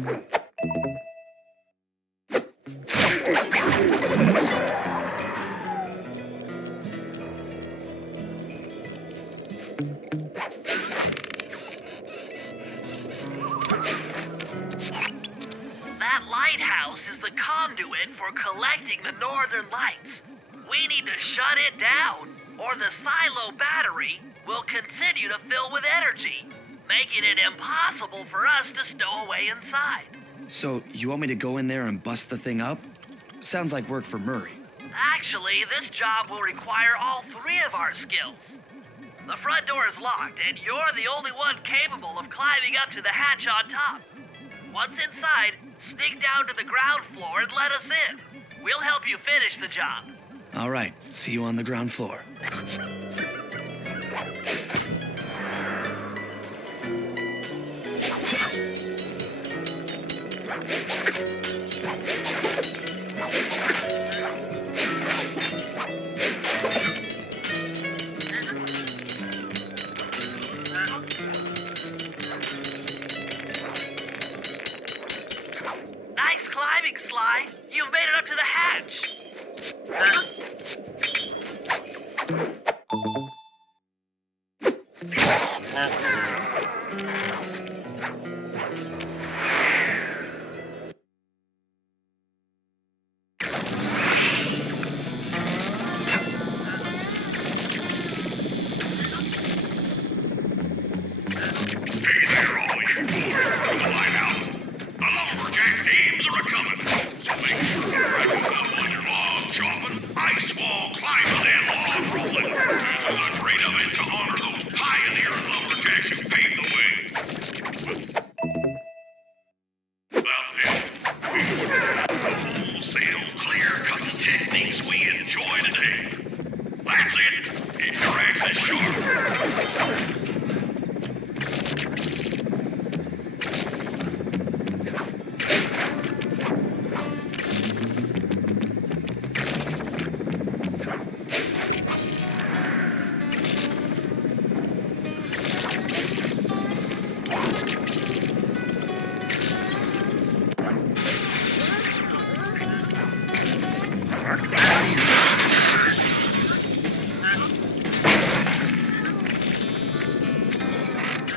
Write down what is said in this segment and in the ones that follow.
That lighthouse is the conduit for collecting the northern lights. We need to shut it down, or the silo battery will continue to fill with energy, making it impossible for us to stow away inside. So, you want me to go in there and bust the thing up? Sounds like work for Murray. Actually, this job will require all three of our skills. The front door is locked, and you're the only one capable of climbing up to the hatch on top. Once inside, sneak down to the ground floor and let us in. We'll help you finish the job. All right, see you on the ground floor. Nice climbing, Sly. You've made it up to the hatch.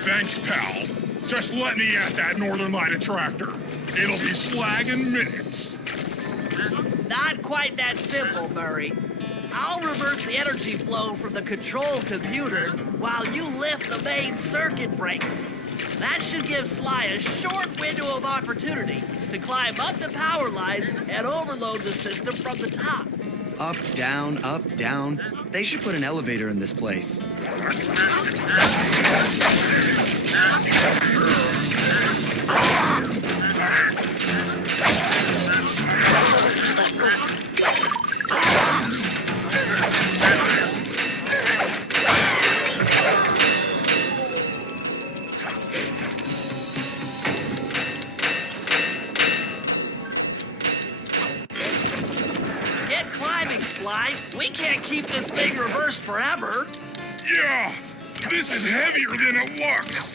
Thanks, pal. Just let me at that Northern Light attractor. It'll be slag in minutes. Not quite that simple, Murray. I'll reverse the energy flow from the control computer while you lift the main circuit breaker. That should give Sly a short window of opportunity to climb up the power lines and overload the system from the top. Up, down. They should put an elevator in this place. Get climbing, Sly. We can't keep this thing reversed forever. Yeah, this is heavier than it looks.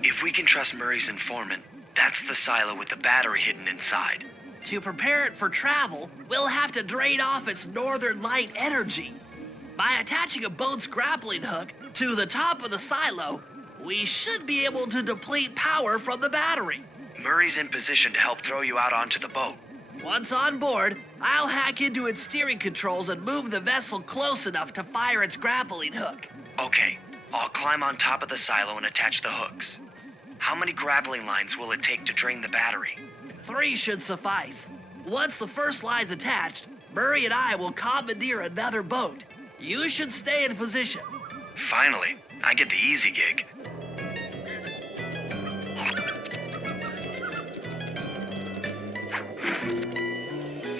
If we can trust Murray's informant, that's the silo with the battery hidden inside. To prepare it for travel, we'll have to drain off its northern light energy. By attaching a boat's grappling hook to the top of the silo, we should be able to deplete power from the battery. Murray's in position to help throw you out onto the boat. Once on board, I'll hack into its steering controls and move the vessel close enough to fire its grappling hook. Okay, I'll climb on top of the silo and attach the hooks. How many grappling lines will it take to drain the battery? 3 should suffice. Once the first line's attached, Murray and I will commandeer another boat. You should stay in position. Finally, I get the easy gig.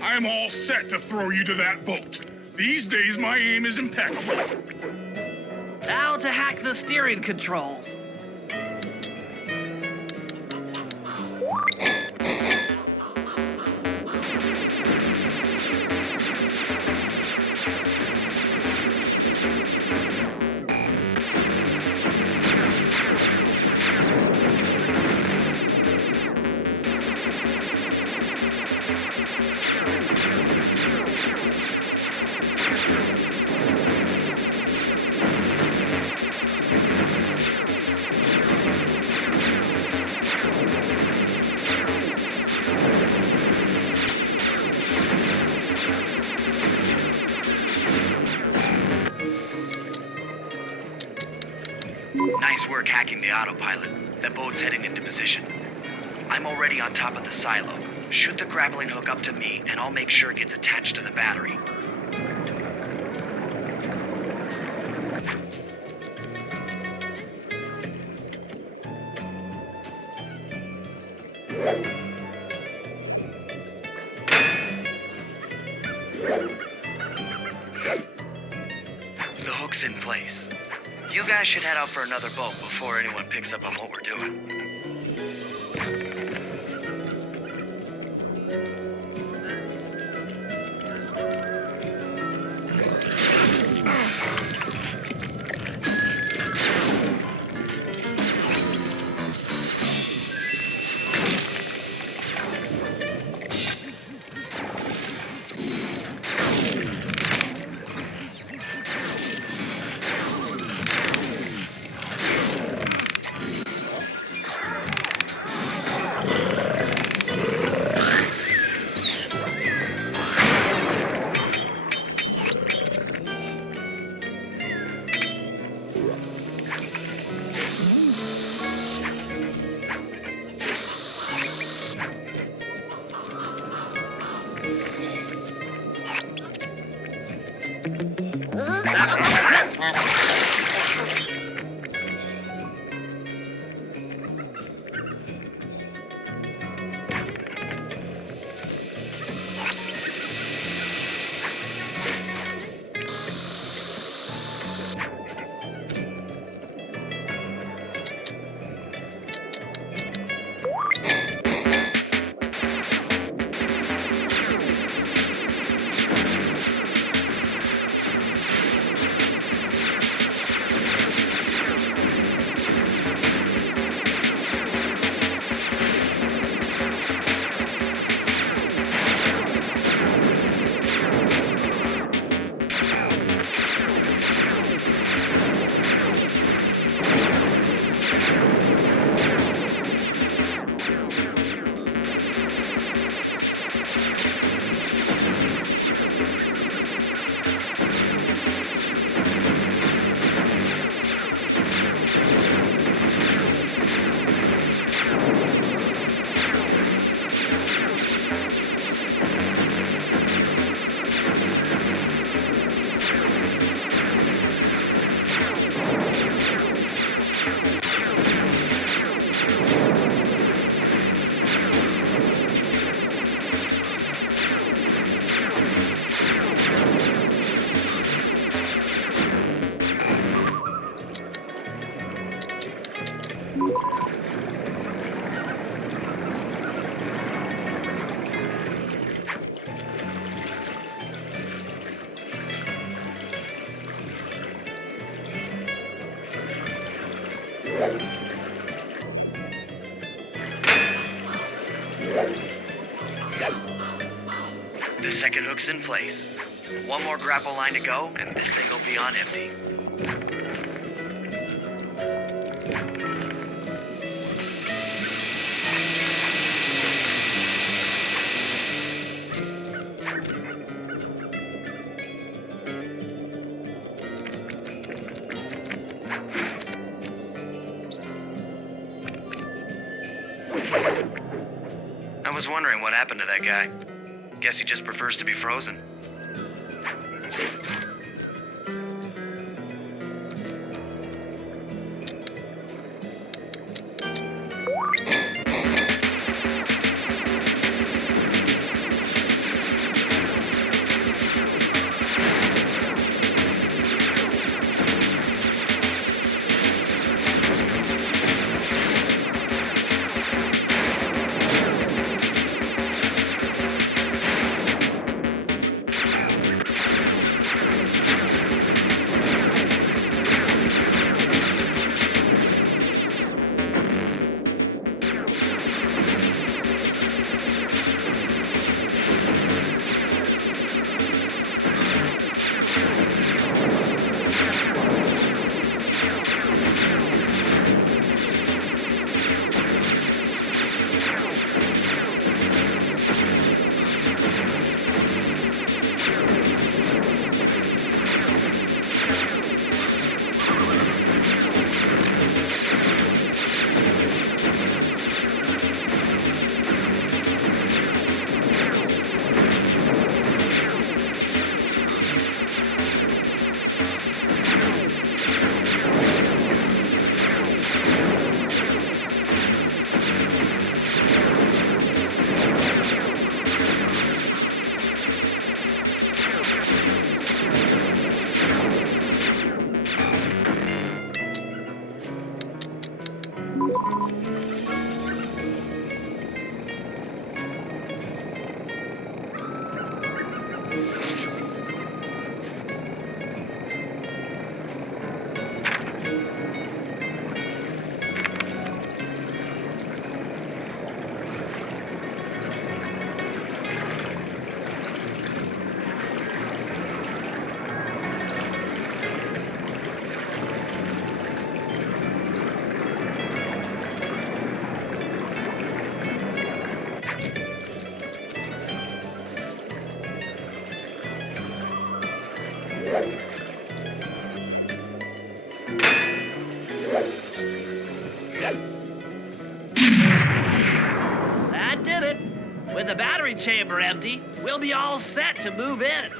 I'm all set to throw you to that boat. These days, my aim is impeccable. Now to hack the steering controls. Nice work hacking the autopilot. The boat's heading into position. I'm already on top of the silo. Shoot the grappling hook up to me, and I'll make sure it gets attached to the battery. The hook's in place. You guys should head out for another boat before anyone picks up on what we're doing. The second hook's in place. One more grapple line to go, and this thing will be on empty. I was wondering what happened to that guy. Guess he just prefers to be frozen. That did it. With the battery chamber empty, we'll be all set to move in.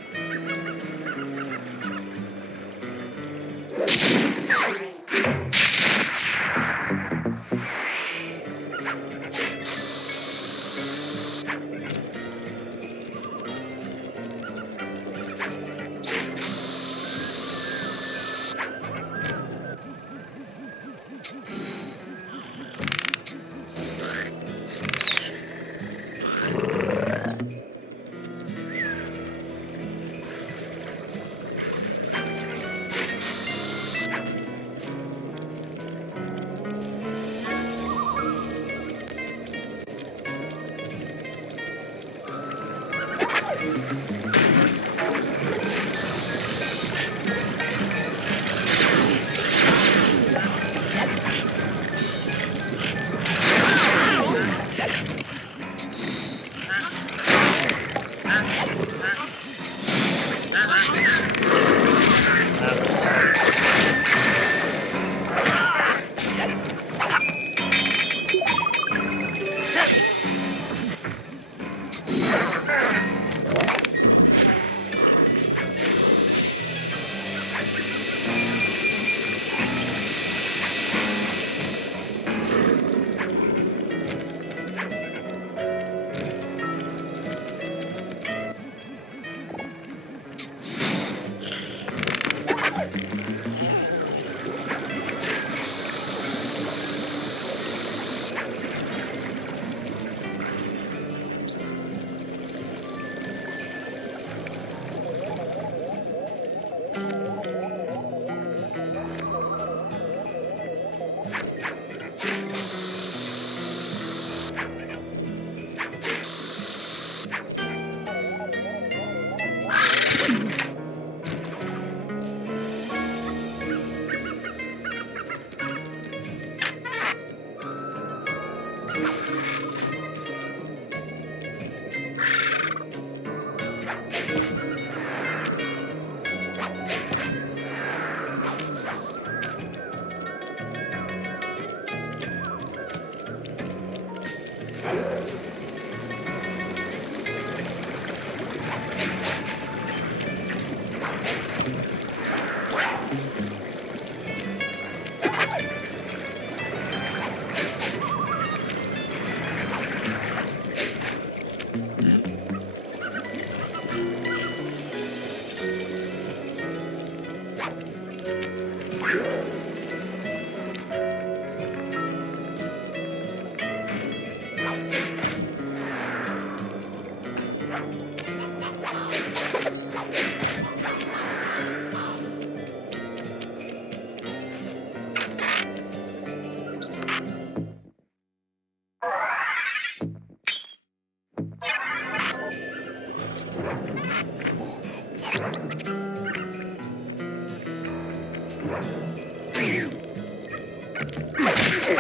If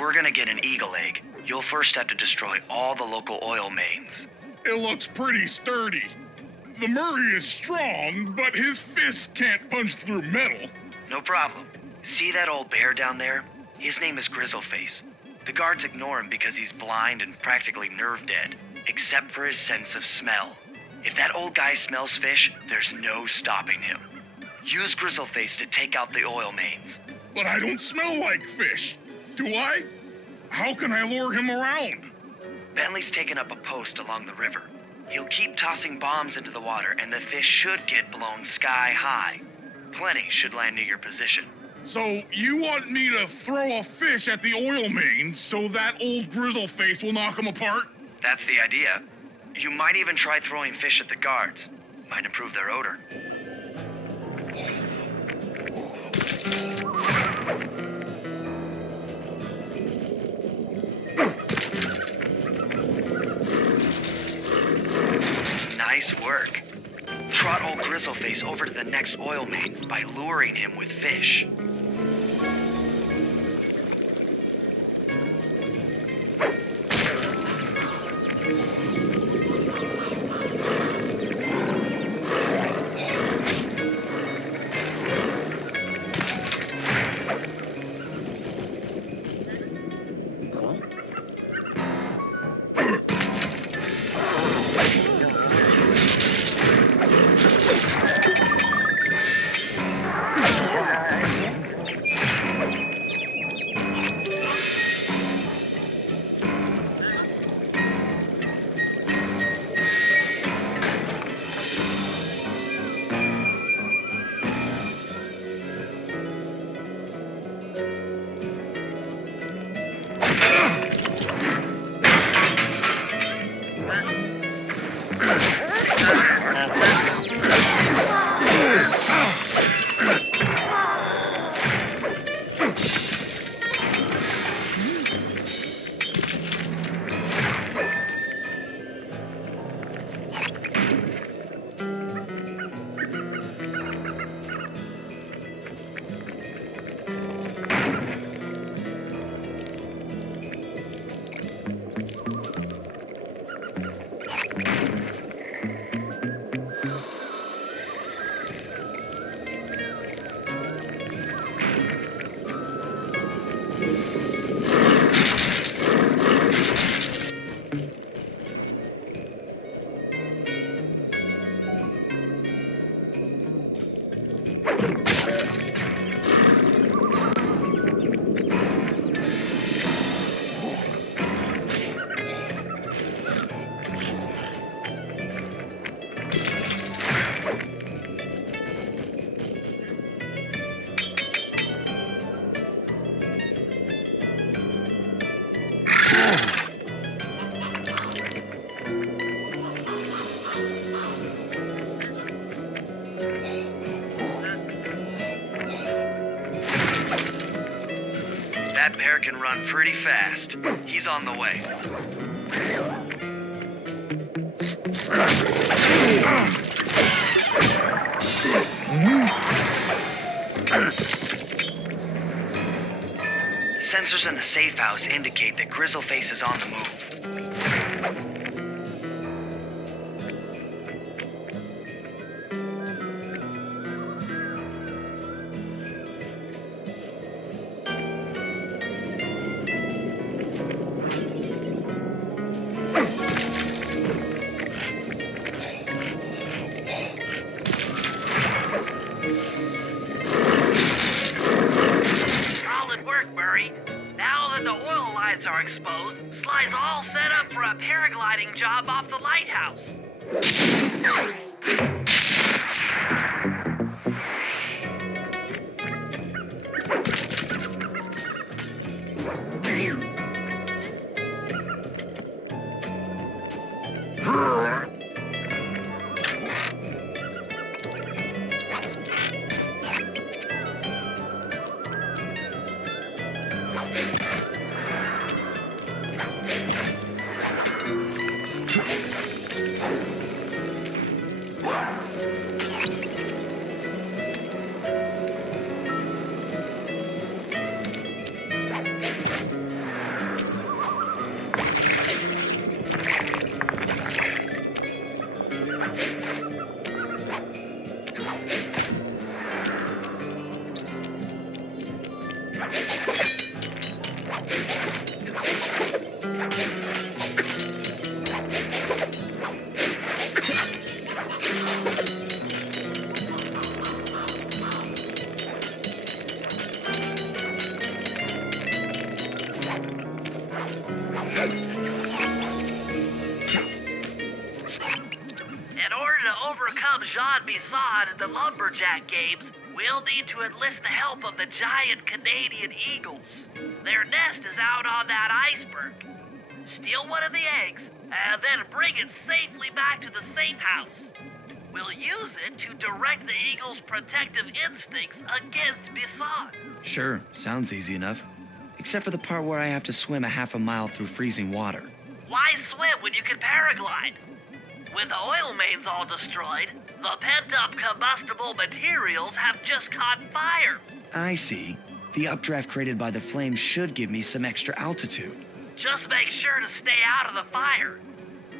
we're gonna get an eagle egg, you'll first have to destroy all the local oil mains. It looks pretty sturdy. The Murray is strong, but his fists can't punch through metal. No problem. See that old bear down there? His name is Grizzle Face. The guards ignore him because he's blind and practically nerve dead, except for his sense of smell. If that old guy smells fish, there's no stopping him. Use Grizzle Face to take out the oil mains. But I don't smell like fish. Do I? How can I lure him around? Bentley's taken up a post along the river. He'll keep tossing bombs into the water, and the fish should get blown sky high. Plenty should land near your position. So you want me to throw a fish at the oil mains so that old Grizzle Face will knock him apart? That's the idea. You might even try throwing fish at the guards. Might improve their odor. Nice work. Trot old Grizzle Face over to the next oil main by luring him with fish. That bear can run pretty fast. He's on the way. Sensors in the safe house indicate that Grizzle Face is on the move. Are exposed, Sly's all set up for a paragliding job off the lighthouse. Bison in the lumberjack games, we'll need to enlist the help of the giant Canadian eagles. Their nest is out on that iceberg. Steal one of the eggs, and then bring it safely back to the safe house. We'll use it to direct the eagle's protective instincts against Bison. Sure, sounds easy enough. Except for the part where I have to swim a half a mile through freezing water. Why swim when you can paraglide? With the oil mains all destroyed, the pent-up combustible materials have just caught fire. I see. The updraft created by the flames should give me some extra altitude. Just make sure to stay out of the fire.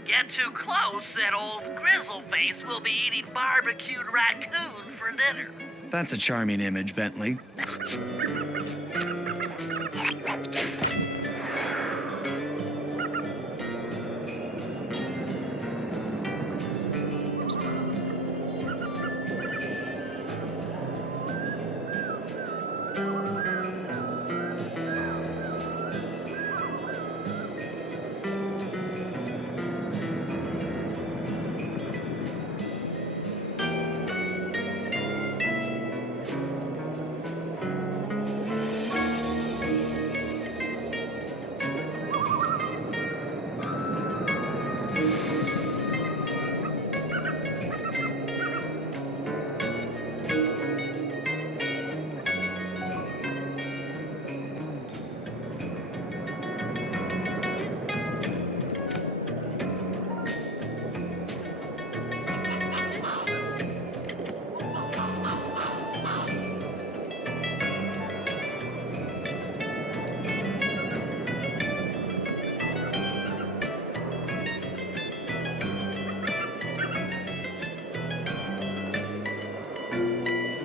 Get too close and old Grizzle Face will be eating barbecued raccoon for dinner. That's a charming image, Bentley.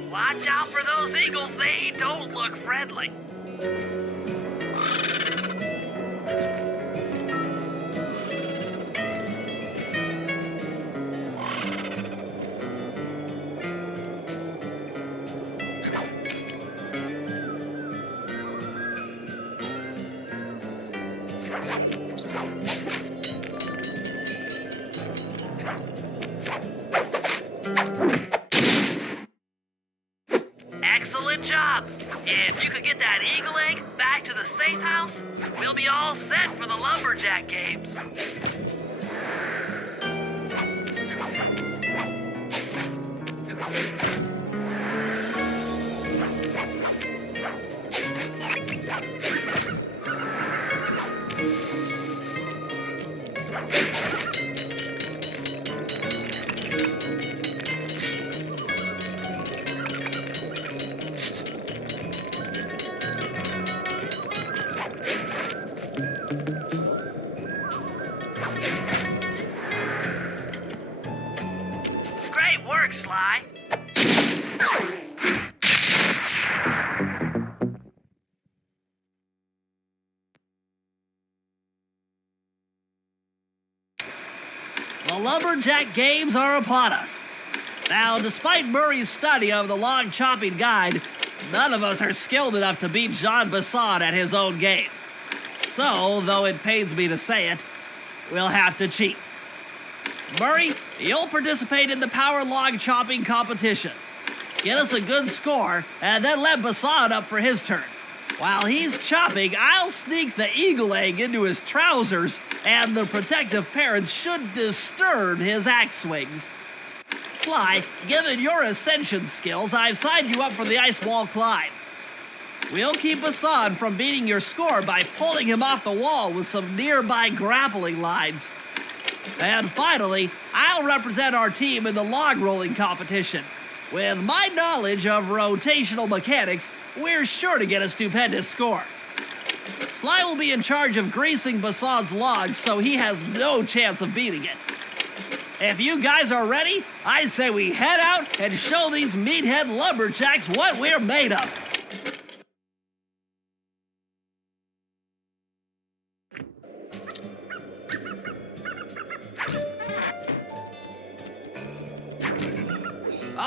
Watch out for those eagles, they don't look friendly. Excellent job. If you could get that eagle egg back to the safe house, we'll be all set for the lumberjack games. Great work, Sly. The lumberjack games are upon us. Now, despite Murray's study of the log chopping guide, none of us are skilled enough to beat Jean Bison at his own game. So, though it pains me to say it, we'll have to cheat. Murray, you'll participate in the power log chopping competition. Get us a good score, and then let Bison up for his turn. While he's chopping, I'll sneak the eagle egg into his trousers, and the protective parents should disturb his axe swings. Sly, given your ascension skills, I've signed you up for the ice wall climb. We'll keep Bison from beating your score by pulling him off the wall with some nearby grappling lines. And finally, I'll represent our team in the log rolling competition. With my knowledge of rotational mechanics, we're sure to get a stupendous score. Sly will be in charge of greasing Bison's logs, so he has no chance of beating it. If you guys are ready, I say we head out and show these meathead lumberjacks what we're made of.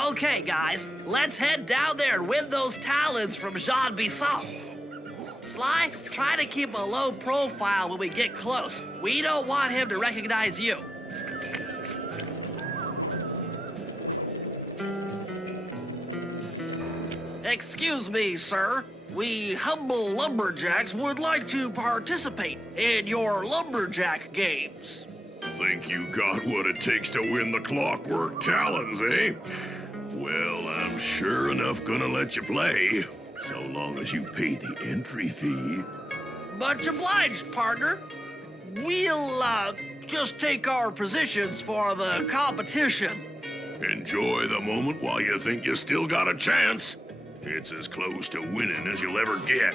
Okay, guys, let's head down there and win those talons from Jean Bison. Sly, try to keep a low profile when we get close. We don't want him to recognize you. Excuse me, sir. We humble lumberjacks would like to participate in your lumberjack games. Think you got what it takes to win the clockwork talons, eh? Well, I'm sure enough gonna let you play, so long as you pay the entry fee. Much obliged, partner. We'll, just take our positions for the competition. Enjoy the moment while you think you still got a chance. It's as close to winning as you'll ever get.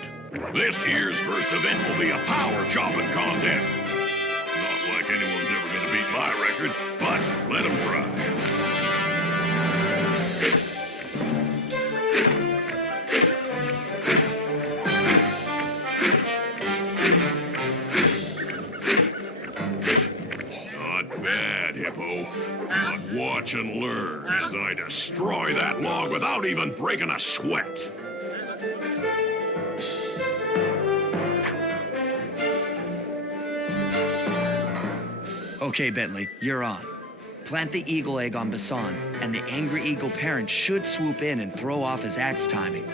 This year's first event will be a power chopping contest. Not like anyone's ever gonna beat my record, but let them try. Not bad, Hippo. But watch and learn as I destroy that log without even breaking a sweat. Okay, Bentley, you're on. Plant the eagle egg on Bison, and the angry eagle parent should swoop in and throw off his axe timing.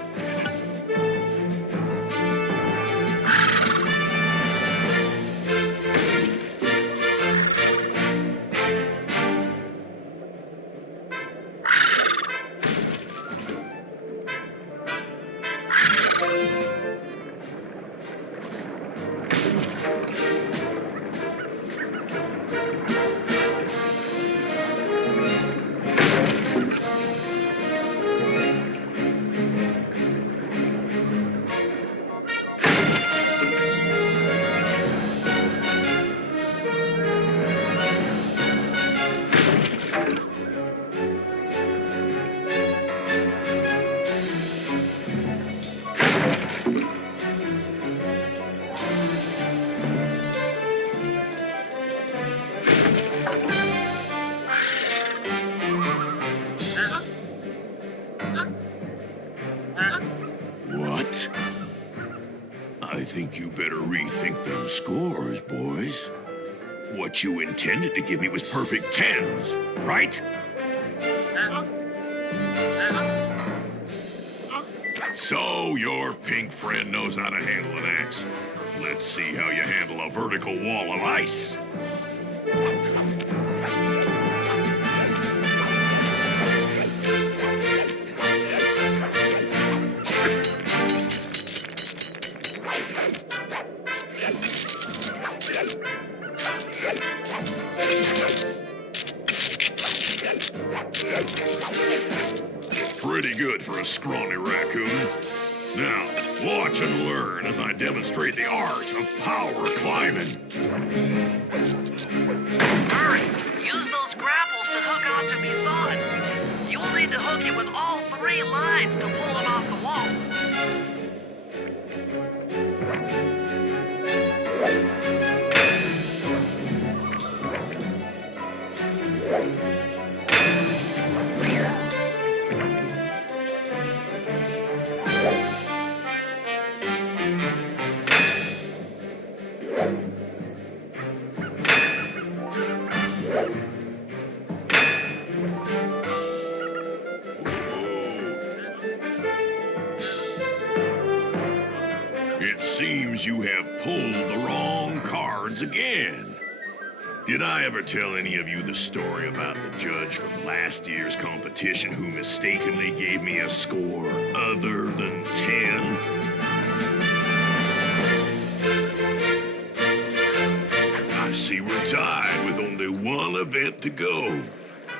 What? I think you better rethink them scores, boys. What you intended to give me was perfect tens, right? So your pink friend knows how to handle an axe. Let's see how you handle a vertical wall of ice. Pretty good for a scrawny raccoon. Now, watch and learn as I demonstrate the art of power climbing. Hurry! Use those grapples to hook onto Bison. You will need to hook him with all 3 lines to pull him off the wall. It seems you have pulled the wrong cards again. Did I ever tell any of you the story about the judge from last year's competition who mistakenly gave me a score other than 10? I see we're tied with only event to go.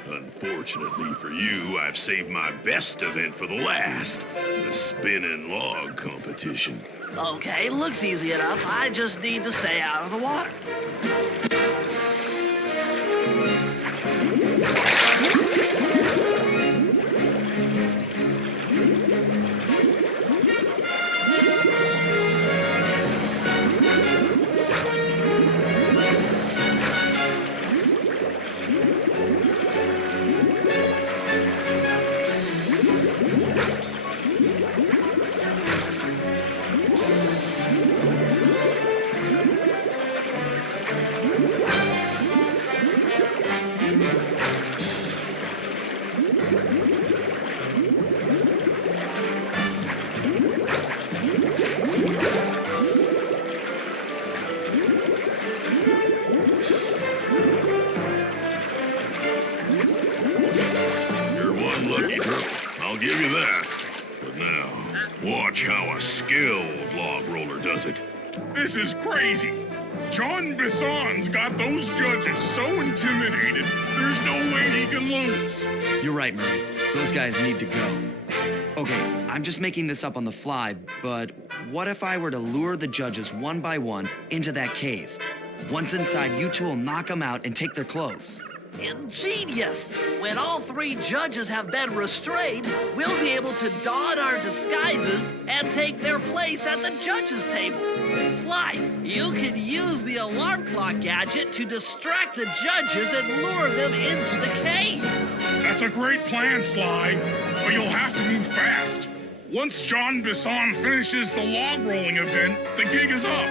Unfortunately for you, I've saved my best event for the last, the spinning log competition. Okay, looks easy enough. I just need to stay out of the water. Lucky trip, I'll give you that. But now, watch how a skilled log roller does it. This is crazy. John Bison's got those judges so intimidated, there's no way he can lose. You're right, Murray. Those guys need to go. Okay, I'm just making this up on the fly, but what if I were to lure the judges one by one into that cave? Once inside, you two will knock them out and take their clothes. Ingenious! When all three judges have been restrained, we'll be able to don our disguises and take their place at the judges' table. Sly, you can use the alarm clock gadget to distract the judges and lure them into the cave. That's a great plan, Sly, but you'll have to move fast. Once John Bison finishes the log rolling event, the gig is up.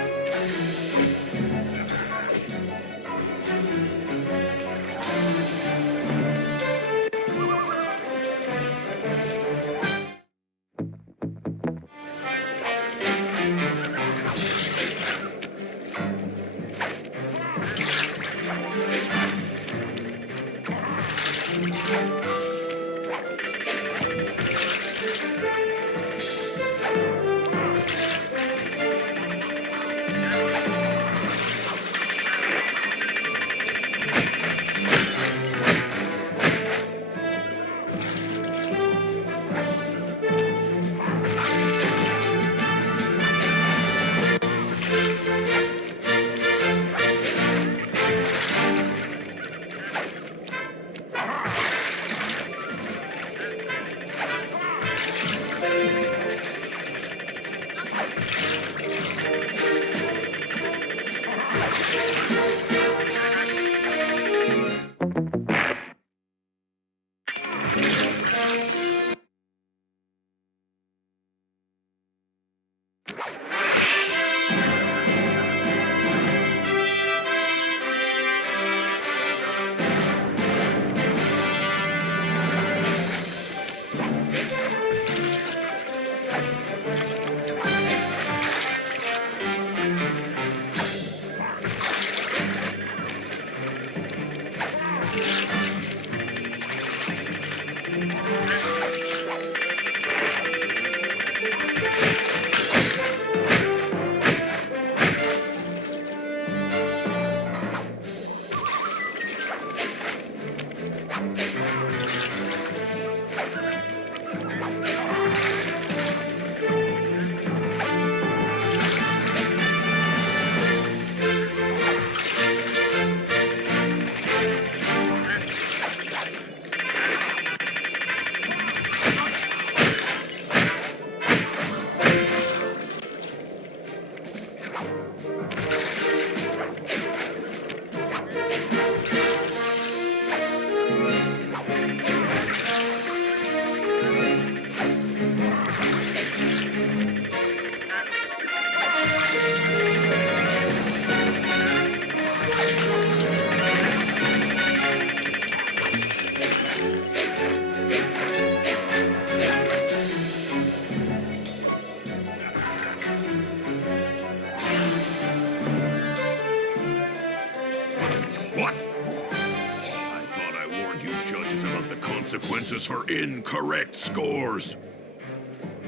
Consequences for incorrect scores.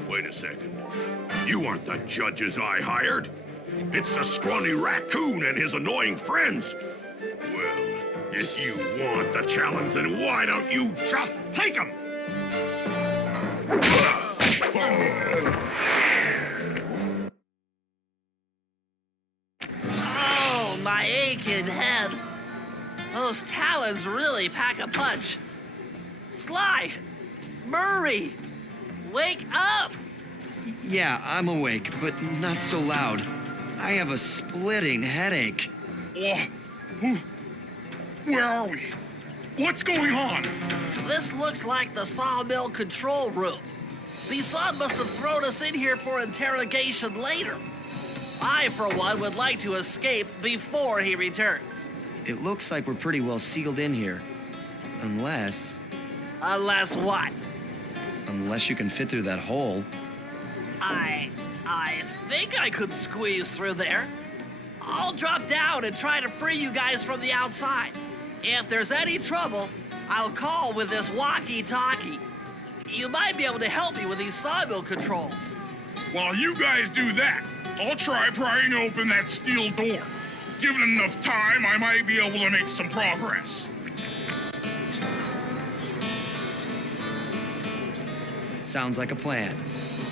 Wait a second. You aren't the judges I hired. It's the scrawny raccoon and his annoying friends. Well, If you want the challenge, then why don't you just take him? Oh, my aching head. Those talons really pack a punch. Sly! Murray! Wake up! Yeah, I'm awake, but not so loud. I have a splitting headache. Where are we? What's going on? This looks like the sawmill control room. Bison must have thrown us in here for interrogation later. I, for one, would like to escape before he returns. It looks like we're pretty well sealed in here. Unless Unless what? you can fit through that hole. I think I could squeeze through there. I'll drop down and try to free you guys from the outside. If there's any trouble, I'll call with this walkie-talkie. You might be able to help me with these sawmill controls. While you guys do that, I'll try prying open that steel door. Given enough time, I might be able to make some progress. Sounds like a plan.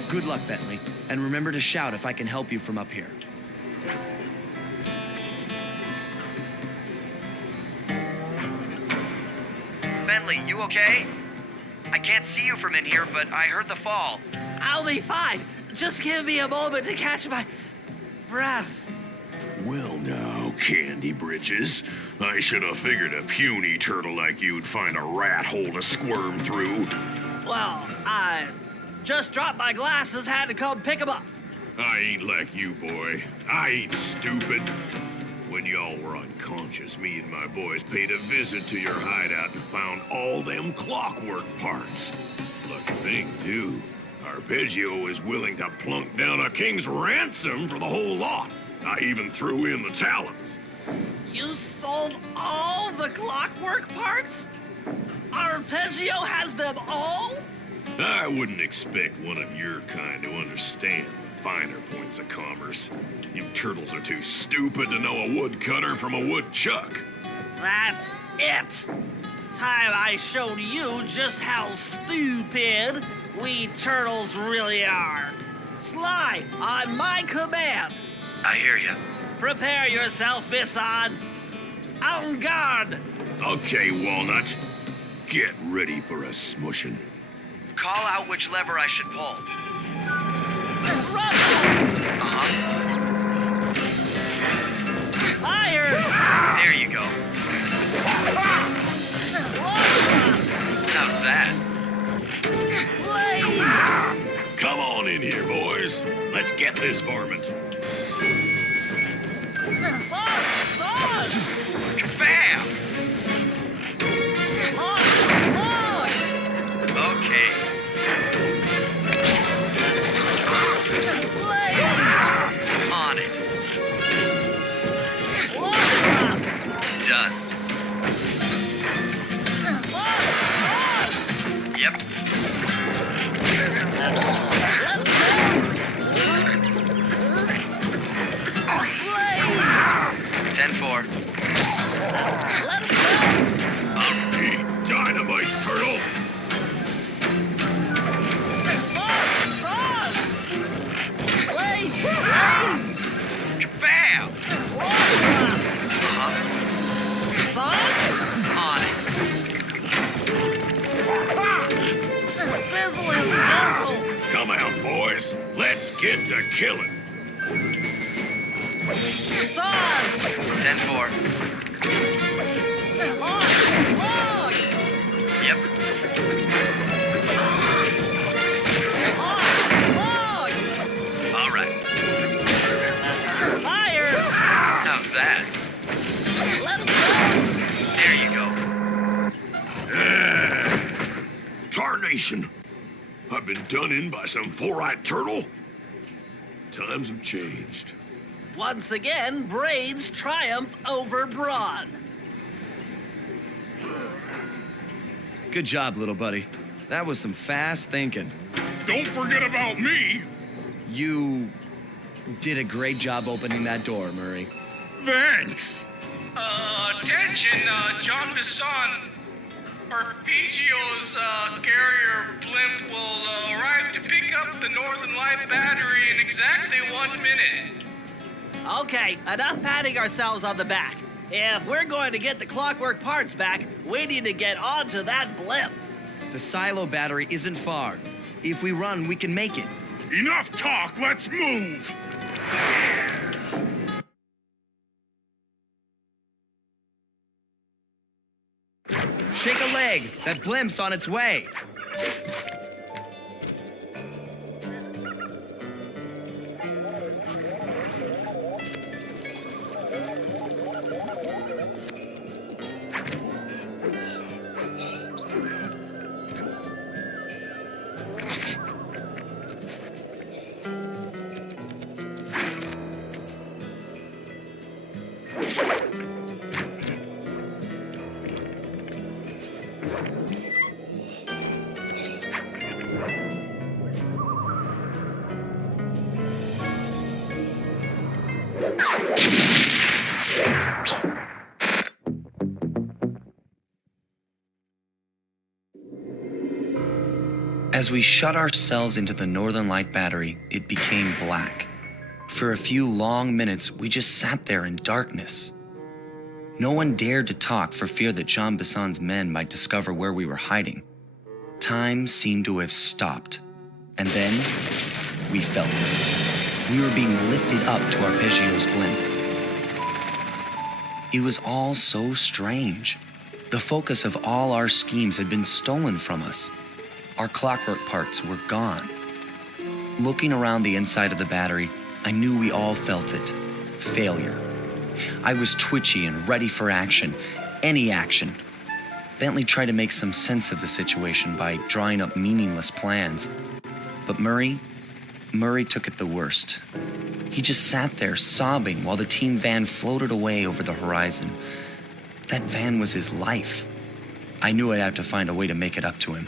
Good luck, Bentley. And remember to shout if I can help you from up here. Bentley, you okay? I can't see you from in here, but I heard the fall. I'll be fine. Just give me a moment to catch my breath. Well now, Candy Britches. I should have figured a puny turtle like you'd find a rat hole to squirm through. Well, I just dropped my glasses, had to come pick them up. I ain't like you, boy. I ain't stupid. When y'all were unconscious, me and my boys paid a visit to your hideout and found all them clockwork parts. Lucky thing, too. Arpeggio was willing to plunk down a king's ransom for the whole lot. I even threw in the talons. You sold all the clockwork parts? Arpeggio has them all? I wouldn't expect one of your kind to understand the finer points of commerce. You turtles are too stupid to know a woodcutter from a woodchuck. That's it. Time I showed you just how stupid we turtles really are. Sly, on my command. I hear you. Prepare yourself, Bison. En garde. Okay, Walnut. Get ready for a smushing. Call out which lever I should pull. Run! Fire! There you go. How's that? Blade! Come on in here, boys. Let's get this varmint. Sauce! Bam! Log! Okay. Blade! On it. Log! Done. Yep. Let's go! Blade! 10-4. Let him go! Eat dynamite, turtle. Sauce! Blades! Bam! Log! Uh-huh. Sauce? On it. Sizzle and dazzle! Come out, boys. Let's get to killing. Sauce! 10-4. Log! Yep. Log! All right. Fire! How's that? Let him There you go. Tarnation. I've been done in by some four-eyed turtle. Times have changed. go! Once again, brains triumph over brawn. Good job, little buddy. That was some fast thinking. Don't forget about me. You did a great job opening that door, Murray. Thanks. Attention, John Bison. Arpeggio's carrier blimp will arrive to pick up the Northern Light battery in exactly 1 minute. Okay, enough patting ourselves on the back. If we're going to get the clockwork parts back, we need to get onto that blimp. The silo battery isn't far. If we run, we can make it. Enough talk, let's move! Shake a leg. That blimp's on its way. As we shut ourselves into the Northern Light battery, it became black. For a few long minutes, we just sat there in darkness. No one dared to talk for fear that Jean Bison's men might discover where we were hiding. Time seemed to have stopped. And then, we felt it. We were being lifted up to Arpeggio's blimp. It was all so strange. The focus of all our schemes had been stolen from us. Our clockwork parts were gone. Looking around the inside of the battery, I knew we all felt it. Failure. I was twitchy and ready for action. Any action. Bentley tried to make some sense of the situation by drawing up meaningless plans. But Murray took it the worst. He just sat there sobbing while the team van floated away over the horizon. That van was his life. I knew I'd have to find a way to make it up to him.